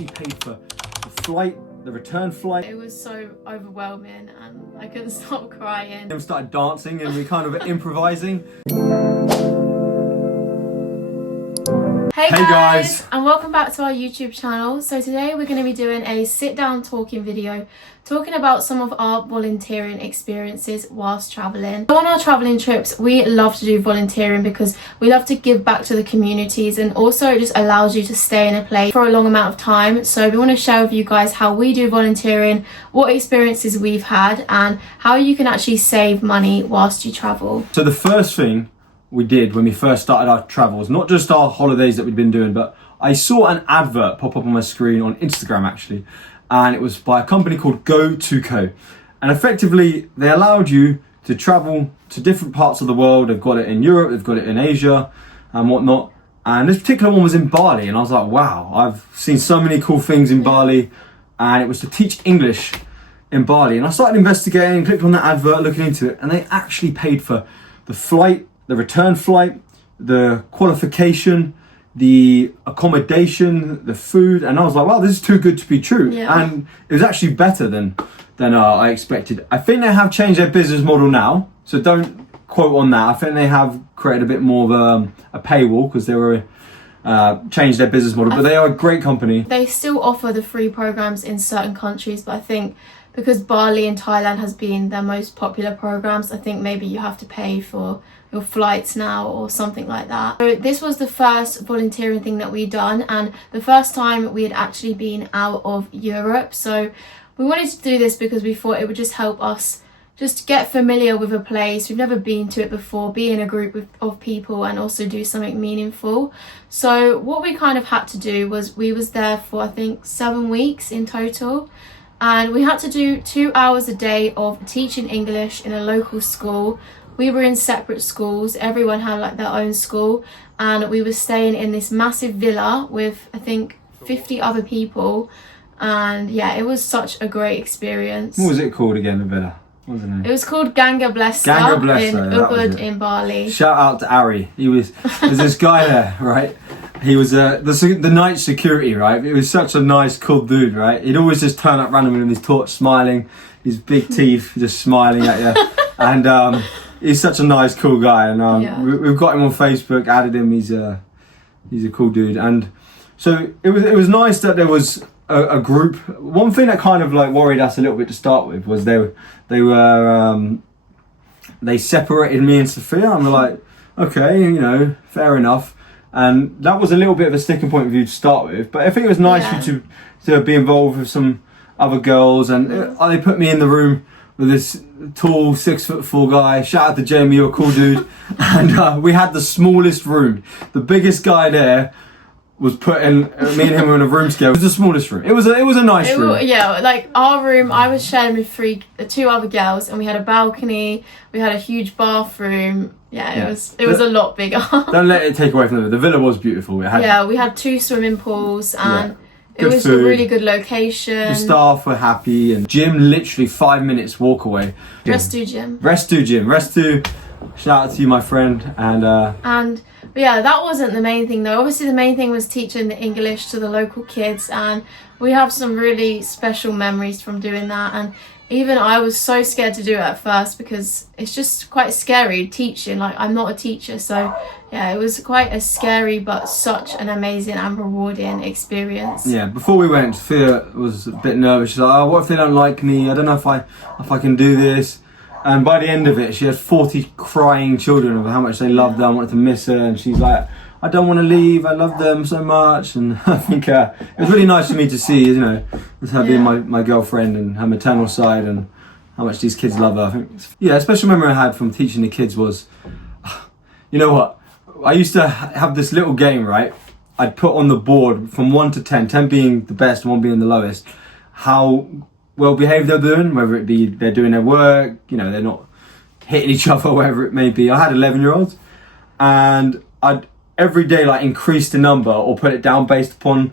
actually paid for the flight, the return flight. It was so overwhelming and I couldn't stop crying. Then we started dancing and we kind of improvising. Hey guys, and welcome back to our YouTube channel. So today we're going to be doing a sit down talking video talking about some of our volunteering experiences whilst traveling. On our traveling trips we love to do volunteering because we love to give back to the communities, and also it just allows you to stay in a place for a long amount of time. So we want to share with you guys how we do volunteering, what experiences we've had, and how you can actually save money whilst you travel. So the first thing we did when we first started our travels, not just our holidays that we'd been doing, but I saw an advert pop up on my screen on Instagram actually, and it was by a company called Gotoco, and effectively they allowed you to travel to different parts of the world. They've got it in Europe, they've got it in Asia and whatnot, and this particular one was in Bali, and I was like, wow, I've seen so many cool things in Bali, and it was to teach English in Bali. And I started investigating, clicked on that advert, looking into it, and they actually paid for the flight, the return flight, the qualification, the accommodation, the food, and I was like, wow, this is too good to be true. Yeah. And it was actually better than I expected. I think they have changed their business model now, so don't quote on that. I think they have created a bit more of a paywall because they were changed their business model, but they are a great company. They still offer the free programs in certain countries, but I think because Bali and Thailand has been their most popular programs, I think maybe you have to pay for your flights now or something like that. So this was the first volunteering thing that we'd done, and the first time we had actually been out of Europe. So we wanted to do this because we thought it would just help us just get familiar with a place. We've never been to it before, be in a group of people, and also do something meaningful. So what we kind of had to do was, we was there for I think 7 weeks in total, and we had to do 2 hours a day of teaching English in a local school. We were in separate schools, everyone had like their own school, and we were staying in this massive villa with I think 50 other people, and yeah, it was such a great experience. What was it called again, the villa? What was the name? It was called Ganga Blessa in Ubud in Bali. Shout out to Ari. There's this guy there, right? He was the night security, right? It was such a nice, cool dude, right? He'd always just turn up randomly with his torch, smiling, his big teeth just smiling at you, and he's such a nice, cool guy. And we've got him on Facebook, added him. He's a cool dude, and so it was nice that there was a group. One thing that kind of like worried us a little bit to start with was they separated me and Sophia, and we're like, okay, you know, fair enough. And that was a little bit of a sticking point for you to start with, but I think it was nice for you to be involved with some other girls, and they put me in the room with this tall 6'4" guy. Shout out to Jamie, you're a cool dude. And we had the smallest room. The biggest guy there was me and him were in a room together. It was the smallest room. It was a nice room. Yeah, like our room, I was sharing with two other girls, and we had a balcony, we had a huge bathroom. Yeah, it was a lot bigger. Don't let it take away from it. The villa was beautiful. We had 2 swimming pools, and it was food. A really good location. The staff were happy, and gym literally 5 minutes walk away. Rest do gym. Shout out to you, my friend. And yeah, that wasn't the main thing though. Obviously the main thing was teaching the English to the local kids, and we have some really special memories from doing that. And even I was so scared to do it at first because it's just quite scary teaching. Like, I'm not a teacher, so yeah, it was quite a scary but such an amazing and rewarding experience. Yeah, before we went, Sophia was a bit nervous. She's like, oh, what if they don't like me? I don't know if I can do this. And by the end of it, she had 40 crying children of how much they loved her and wanted to miss her. And she's like, I don't want to leave, I love them so much. And I think it was really nice for me to see, you know, with her being my girlfriend and her maternal side, and how much these kids love her. I think, a special memory I had from teaching the kids was, you know what, I used to have this little game, right? I'd put on the board from 1 to 10, 10 being the best, 1 being the lowest, how well behaved they're doing, whether it be they're doing their work, you know, they're not hitting each other, whatever it may be. I had 11-year-olds, and I'd every day like increase the number or put it down based upon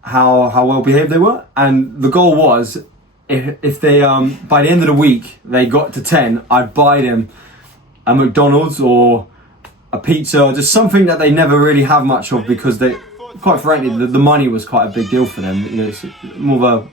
how well behaved they were. And the goal was, if they by the end of the week they got to 10, I'd buy them a McDonald's or a pizza, or just something that they never really have much of because they quite frankly, the money was quite a big deal for them. You know, it's more of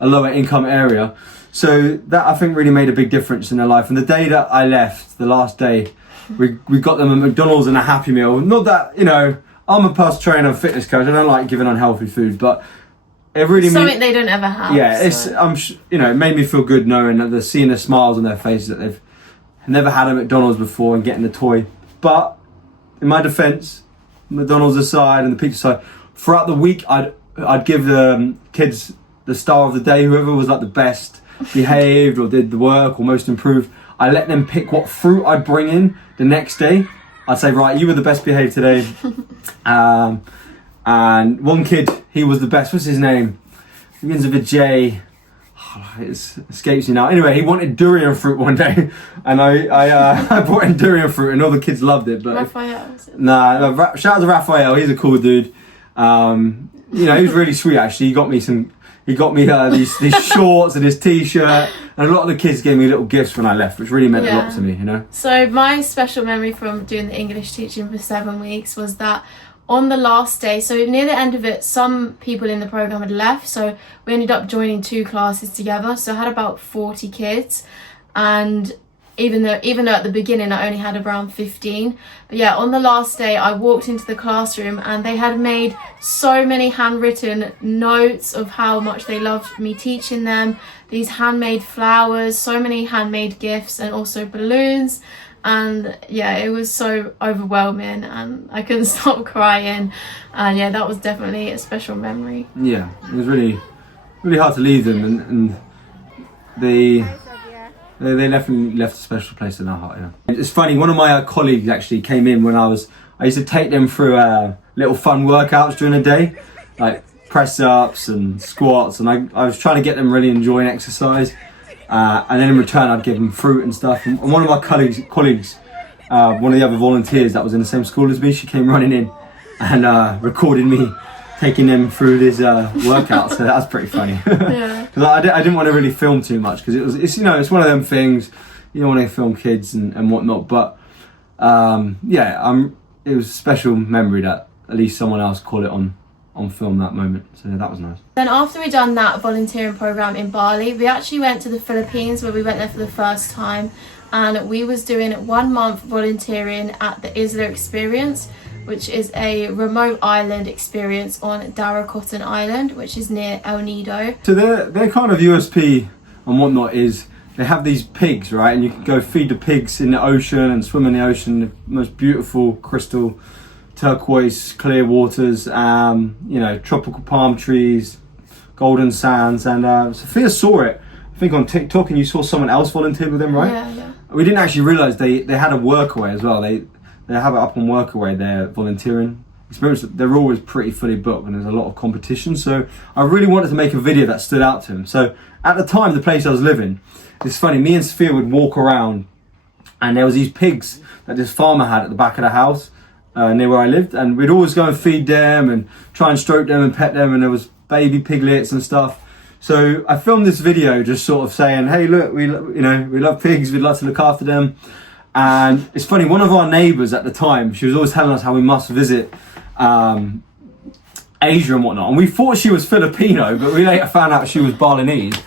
a lower income area. So that, I think, really made a big difference in their life. And the day that I left, the last day, we got them a McDonald's and a Happy Meal. Not that, you know, I'm a personal trainer and fitness coach. I don't like giving unhealthy food, but it really something they don't ever have. Yeah, so. You know, it made me feel good knowing that they're seeing the smiles on their faces, that they've never had a McDonald's before and getting the toy. But in my defence, McDonald's aside and the pizza side, throughout the week I'd give the kids the star of the day, whoever was like the best behaved or did the work or most improved. I let them pick what fruit I'd bring in the next day. I'd say, right, you were the best behaved today. And one kid, he was the best. What's his name? He begins with a J. Oh, it escapes me now. Anyway, he wanted durian fruit one day, and I brought in durian fruit, and all the kids loved it. But Raphael, was it? Nah, shout out to Raphael. He's a cool dude. You know, he was really sweet actually. He got me these shorts and his t-shirt, and a lot of the kids gave me little gifts when I left, which really meant a lot to me, you know. So my special memory from doing the English teaching for 7 weeks was that on the last day, so near the end of it, some people in the program had left, so we ended up joining 2 classes together. So I had about 40 kids, and even though at the beginning I only had around 15, but yeah, on the last day I walked into the classroom and they had made so many handwritten notes of how much they loved me teaching them, these handmade flowers, so many handmade gifts, and also balloons. And yeah, it was so overwhelming and I couldn't stop crying, and yeah, that was definitely a special memory. Yeah, it was really hard to leave them, and they definitely left a special place in our heart. Yeah. It's funny, one of my colleagues actually came in when I used to take them through little fun workouts during the day, like press ups and squats, and I was trying to get them really enjoying exercise. And then in return, I'd give them fruit and stuff. And one of my colleagues, one of the other volunteers that was in the same school as me, she came running in and recorded me taking them through this workout. So that was pretty funny. Yeah. Because I didn't want to really film too much, because it's you know, it's one of them things, you don't want to film kids and whatnot. But yeah, it was a special memory that at least someone else caught it on film that moment, so yeah, that was nice. Then after we done that volunteering program in Bali, we actually went to the Philippines, where we went there for the first time, and we was doing 1 month volunteering at the Isla experience, which is a remote island experience on Darakotan Island, which is near El Nido. So their kind of USP and whatnot is they have these pigs, right, and you can go feed the pigs in the ocean and swim in the ocean, the most beautiful crystal turquoise clear waters, you know, tropical palm trees, golden sands, and Sophia saw it, I think, on TikTok, and you saw someone else volunteered with them, right? Yeah. We didn't actually realise they had a Workaway as well. They have it up on Workaway, their volunteering experience. They're always pretty fully booked and there's a lot of competition, so I really wanted to make a video that stood out to him. So at the time, the place I was living, it's funny, me and Sophia would walk around and there was these pigs that this farmer had at the back of the house, near where I lived, and we'd always go and feed them and try and stroke them and pet them, and there was baby piglets and stuff. So I filmed this video just sort of saying, hey look, we love pigs, we'd like to look after them. And it's funny, one of our neighbours at the time, she was always telling us how we must visit Asia and whatnot, and we thought she was Filipino, but we later found out she was Balinese.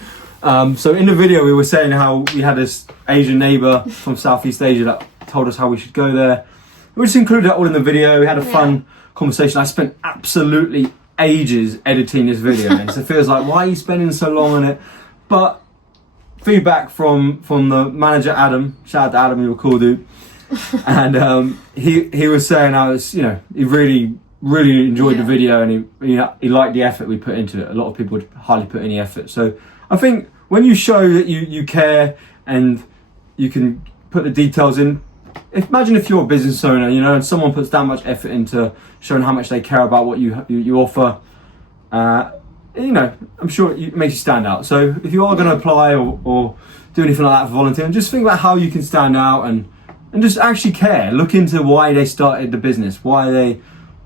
So in the video we were saying how we had this Asian neighbour from Southeast Asia that told us how we should go there. We just included that all in the video. We had a fun conversation. I spent absolutely ages editing this video, and so it feels like, why are you spending so long on it? But feedback from the manager, Adam, shout out to Adam, you're a cool dude, and he was saying he really enjoyed the video, and he liked the effort we put into it. A lot of people would hardly put any effort. So I think when you show that you care and you can put the details in, imagine if you're a business owner, and someone puts that much effort into showing how much they care about what you offer, I'm sure it makes you stand out. So if you are going to apply or do anything like that for volunteering, just think about how you can stand out and just actually care. Look into why they started the business, why they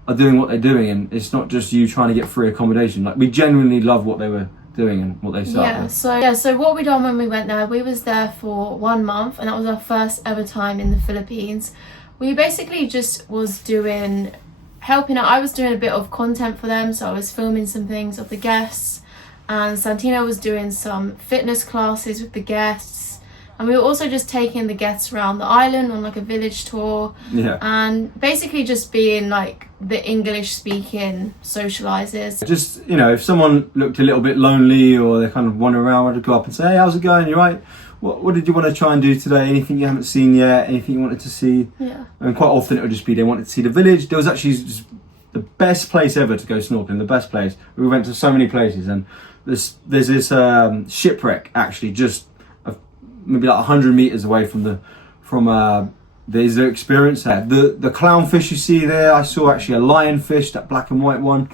are doing what they're doing, and it's not just you trying to get free accommodation. Like, we genuinely love what they were doing and what they started. So what we done when we went there, we was there for 1 month, and that was our first ever time in the Philippines. We basically just was doing helping out. I was doing a bit of content for them, so I was filming some things of the guests, and Santino was doing some fitness classes with the guests, and we were also just taking the guests around the island on like a village tour, and basically just being like the English speaking socializers. Just, you know, if someone looked a little bit lonely or they kind of wander around, I'd go up and say, hey, how's it going, you right? What did you want to try and do today? Anything you haven't seen yet? Anything you wanted to see? Yeah. And quite often it would just be they wanted to see the village. There was actually just the best place ever to go snorkeling, the best place. We went to so many places, and there's this shipwreck actually just maybe like 100 meters away from the experience there. The clownfish you see there, I saw actually a lionfish, that black and white one.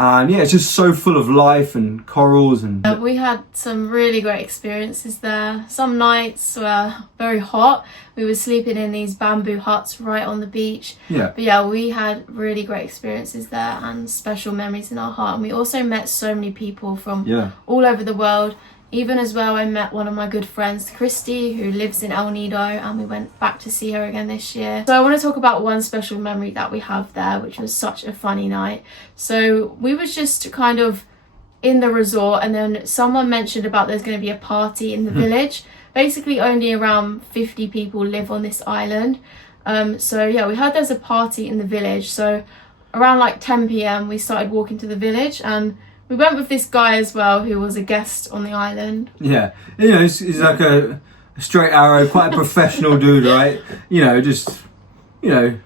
And yeah, it's just so full of life and corals and... We had some really great experiences there. Some nights were very hot. We were sleeping in these bamboo huts right on the beach. Yeah. But yeah, we had really great experiences there and special memories in our heart. And we also met so many people from all over the world. Even as well, I met one of my good friends, Christy, who lives in El Nido, and we went back to see her again this year. So I want to talk about one special memory that we have there, which was such a funny night. So we was just kind of in the resort, and then someone mentioned about there's going to be a party in the village. Basically, only around 50 people live on this island. So yeah, we heard there's a party in the village. So around like 10 p.m, we started walking to the village, and we went with this guy as well, who was a guest on the island. Yeah, you know, he's like a straight arrow, quite a professional dude, right? You know, just, you know,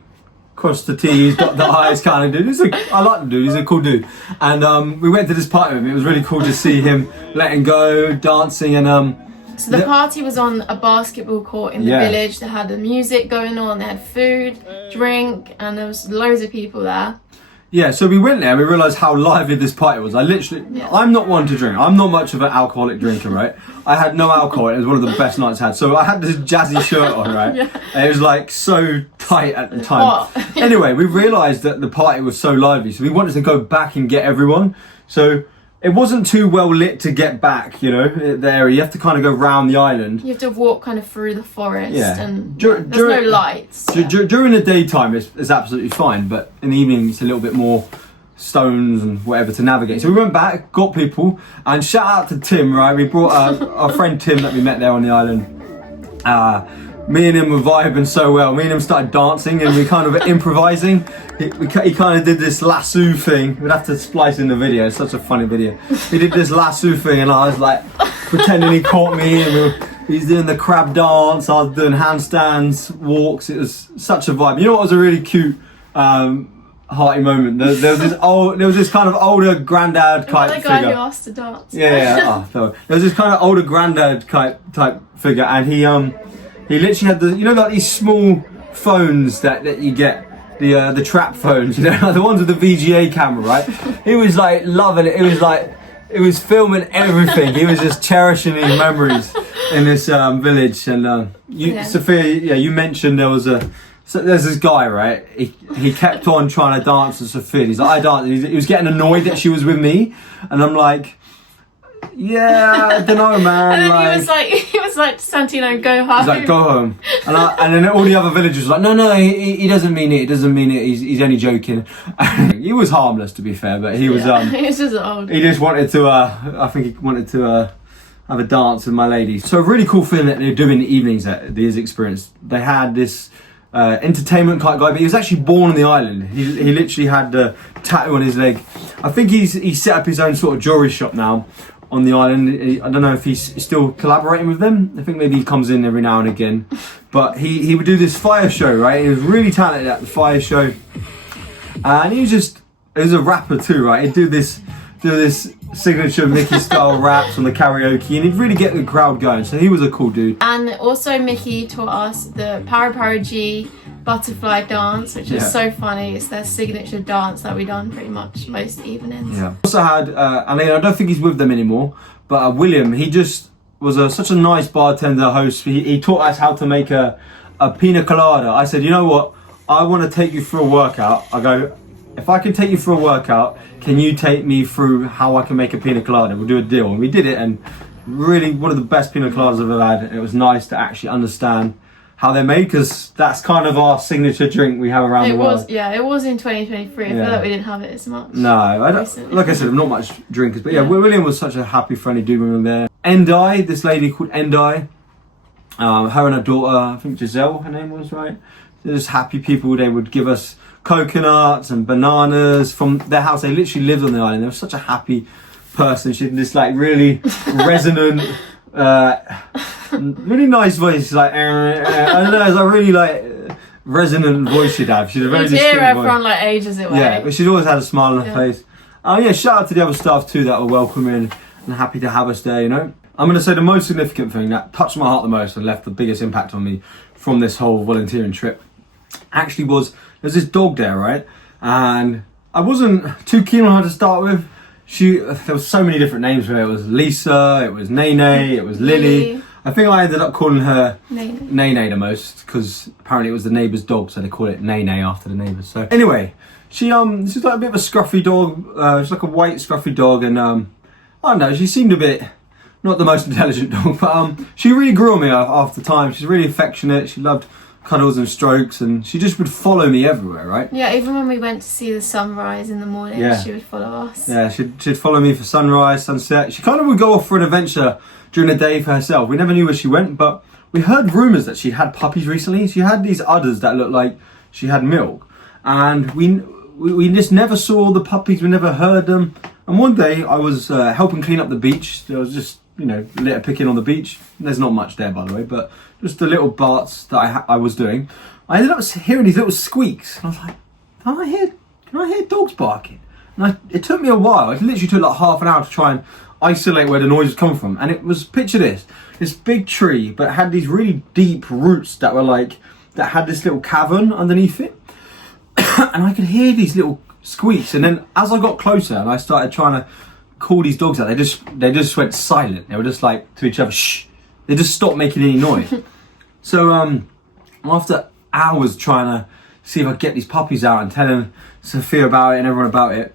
cross the T's, dot the I's kind of dude. I like the dude, he's a cool dude. And we went to this party with him. It was really cool to see him letting go, dancing, and... So the party was on a basketball court in the village. They had the music going on, they had food, drink, and there was loads of people there. Yeah, so we went there and we realised how lively this party was. I'm not one to drink. I'm not much of an alcoholic drinker, right? I had no alcohol. It was one of the best nights I had. So I had this jazzy shirt on, right? And it was like so tight at the time. Anyway, we realised that the party was so lively. So we wanted to go back and get everyone. So it wasn't too well lit to get back, you know, the area. You have to kind of go round the island. You have to walk kind of through the forest, and there's no lights. During the daytime, it's absolutely fine, but in the evening, it's a little bit more stones and whatever to navigate. So we went back, got people, and shout out to Tim, right? We brought our friend Tim that we met there on the island. Me and him were vibing so well. Me and him started dancing and we kind of were improvising. He kind of did this lasso thing. We'd have to splice in the video. It's such a funny video. He did this lasso thing and I was like pretending he caught me, and he's doing the crab dance. I was doing handstands, walks. It was such a vibe. You know what was a really cute hearty moment? There was this kind of older granddad type figure. The guy who asked to dance. Yeah. There was this kind of older granddad type figure, and he literally had like these small phones that you get, the trap phones, you know, the ones with the VGA camera, right? He was like loving it. It was filming everything. He was just cherishing these memories in this village. And Sophia, you mentioned there's this guy, right? He kept on trying to dance with Sophia. He's like, I dance. He was getting annoyed that she was with me, and I'm like, yeah, I don't know, man. And then he was like, Santino, go home. He's like, go home. And then all the other villagers were like, no, he doesn't mean it. He doesn't mean it. He's only joking. He was harmless, to be fair, but he was He's just old. He just wanted to. I think he wanted to have a dance with my lady. So a really cool thing that they do in the evenings at these experience. They had this entertainment type guy, but he was actually born on the island. He literally had the tattoo on his leg. I think he's set up his own sort of jewelry shop now on the island. I don't know if he's still collaborating with them. I think maybe he comes in every now and again. But he would do this fire show, right? He was really talented at the fire show. And he was a rapper too, right? He'd do this signature Mickey style raps on the karaoke, and he'd really get the crowd going. So he was a cool dude. And also Mickey taught us the Para-Para-G butterfly dance, which is so funny. It's their signature dance that we done pretty much most evenings. Yeah. Also had, I don't think he's with them anymore, but William, he just was such a nice bartender host. He taught us how to make a pina colada. I said, you know what? I want to take you through a workout. I go, if I can take you through a workout, can you take me through how I can make a pina colada? We'll do a deal. And we did it, and really one of the best pina coladas I've ever had. And it was nice to actually understand how they're made, because that's kind of our signature drink we have around the world. It was in 2023. I feel like we didn't have it as much. No, I don't, like I said, I'm not much drinkers, but yeah, William was such a happy, friendly dude when we were there. Endai, this lady called Endai, her and her daughter, I think Giselle, her name was, right? They're just happy people. They would give us coconuts and bananas from their house. They literally lived on the island. They were such a happy person. She had this like really resonant, really nice voice. Like I don't know, it's a really like resonant voice she'd have. She's a very distinct voice. Everyone like ages away. Yeah, but she'd always had a smile on her face. Yeah, shout out to the other staff too that were welcoming and happy to have us there. You know, I'm going to say the most significant thing that touched my heart the most and left the biggest impact on me from this whole volunteering trip actually was there's this dog there, right? And I wasn't too keen on her to start with. There was so many different names for her. It was Lisa, it was Nene, it was Lily. I think I ended up calling her Nene the most because apparently it was the neighbour's dog, so they call it Nene after the neighbours. So anyway, she's like a bit of a scruffy dog. She's like a white scruffy dog, and I don't know. She seemed a bit not the most intelligent dog, but she really grew on me after time. She's really affectionate. She loved cuddles and strokes, and she just would follow me everywhere, right? Yeah, even when we went to see the sunrise in the morning, she would follow us. Yeah, she'd follow me for sunrise, sunset. She kind of would go off for an adventure during the day for herself. We never knew where she went, but we heard rumours that she'd had puppies recently. She had these udders that looked like she had milk, and we just never saw the puppies. We never heard them. And one day I was helping clean up the beach. There was just litter picking on the beach. There's not much there, by the way, but just the little barts that I was doing. I ended up hearing these little squeaks, and I was like, can I hear dogs barking? And it took me a while. It literally took like half an hour to try and isolate where the noise was coming from. And it was, picture this big tree, but it had these really deep roots that had this little cavern underneath it. And I could hear these little squeaks. And then as I got closer and I started trying to call these dogs out, they just went silent. They were just like to each other, shh. They just stopped making any noise. So after hours trying to see if I could get these puppies out and telling Sophia about it and everyone about it,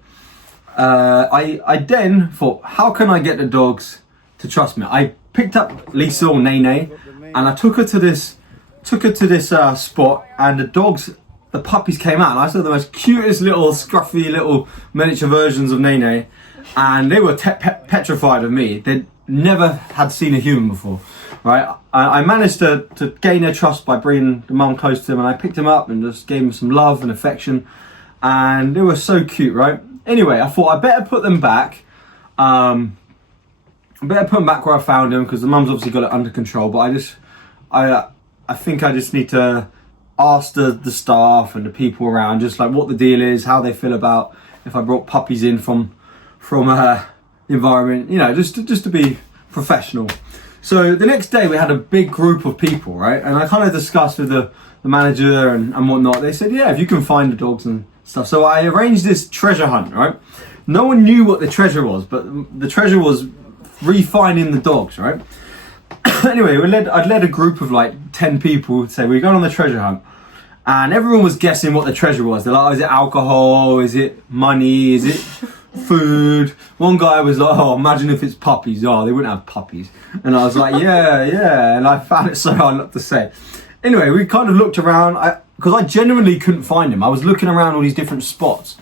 I then thought, how can I get the dogs to trust me? I picked up Lisa or Nene and I took her to this spot, and the puppies came out, and I saw the most cutest little scruffy little miniature versions of Nene, and they were petrified of me. They never had seen a human before, right? I managed to gain their trust by bringing the mum close to them, and I picked them up and just gave them some love and affection, and they were so cute, right? Anyway, I thought I better put them back. I better put them back where I found them, because the mum's obviously got it under control, but I think I just need to ask the staff and the people around just like what the deal is, how they feel about if I brought puppies in from the environment, just to be professional. So the next day we had a big group of people, right? And I kind of discussed with the manager and whatnot. They said, yeah, if you can find the dogs and stuff. So I arranged this treasure hunt, right? No one knew what the treasure was, but the treasure was refinding the dogs, right? Anyway, I'd led a group of like 10 people to say, we're going on the treasure hunt. And everyone was guessing what the treasure was. They're like, oh, is it alcohol? Is it money? Is it food? One guy was like, oh, imagine if it's puppies. Oh, they wouldn't have puppies. And I was like, yeah. And I found it so hard not to say. Anyway, we kind of looked around, because I genuinely couldn't find him. I was looking around all these different spots,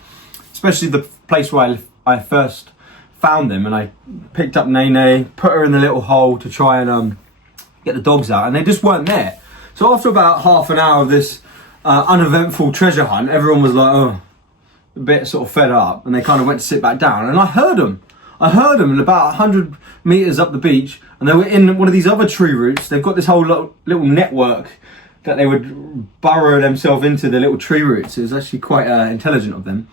especially the place where I first found them, and I picked up Nene, put her in the little hole to try and get the dogs out, and they just weren't there. So after about half an hour of this uneventful treasure hunt, everyone was like, oh, a bit sort of fed up, and they kind of went to sit back down, and I heard them about 100 meters up the beach, and they were in one of these other tree roots. They've got this whole little network that they would burrow themselves into the little tree roots. It was actually quite intelligent of them.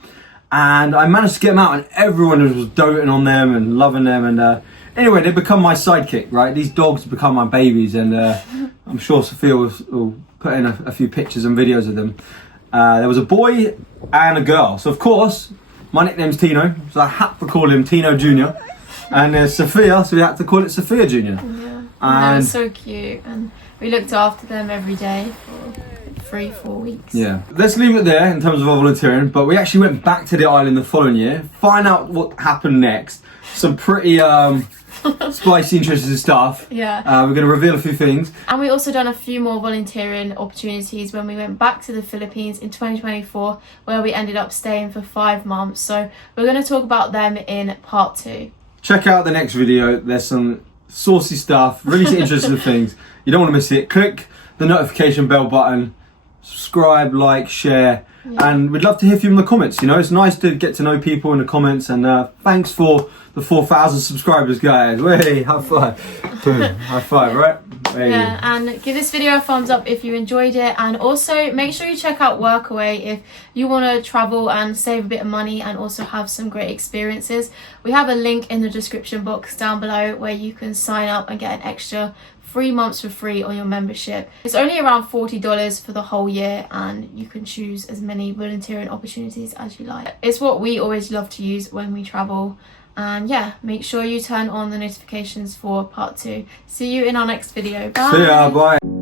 And I managed to get them out, and everyone was doting on them and loving them. And anyway, they become my sidekick, right? These dogs become my babies, and I'm sure Sophia will put in a few pictures and videos of them. There was a boy and a girl. So of course, my nickname's Tino, so I had to call him Tino Jr. And there's Sophia, so we had to call it Sophia Jr. Yeah, and they were so cute, and we looked after them every day for 3-4 weeks. Yeah, let's leave it there in terms of our volunteering, but we actually went back to the island the following year, find out what happened next. Some pretty spicy, interesting stuff. Yeah. We're going to reveal a few things. And we also done a few more volunteering opportunities when we went back to the Philippines in 2024, where we ended up staying for 5 months. So we're going to talk about them in part 2. Check out the next video. There's some saucy stuff, really interesting things. You don't want to miss it. Click the notification bell button, subscribe, like, share. Yeah. And we'd love to hear from you in the comments. You know, it's nice to get to know people in the comments. And thanks for the 4,000 subscribers, guys. Hey, high five. Boom. High five, right? Hey. Yeah, and give this video a thumbs up if you enjoyed it. And also make sure you check out Workaway if you want to travel and save a bit of money and also have some great experiences. We have a link in the description box down below where you can sign up and get an extra 3 months for free on your membership. It's only around $40 for the whole year, and you can choose as many volunteering opportunities as you like. It's what we always love to use when we travel. And yeah, make sure you turn on the notifications for part 2. See you in our next video. Bye. See ya, bye.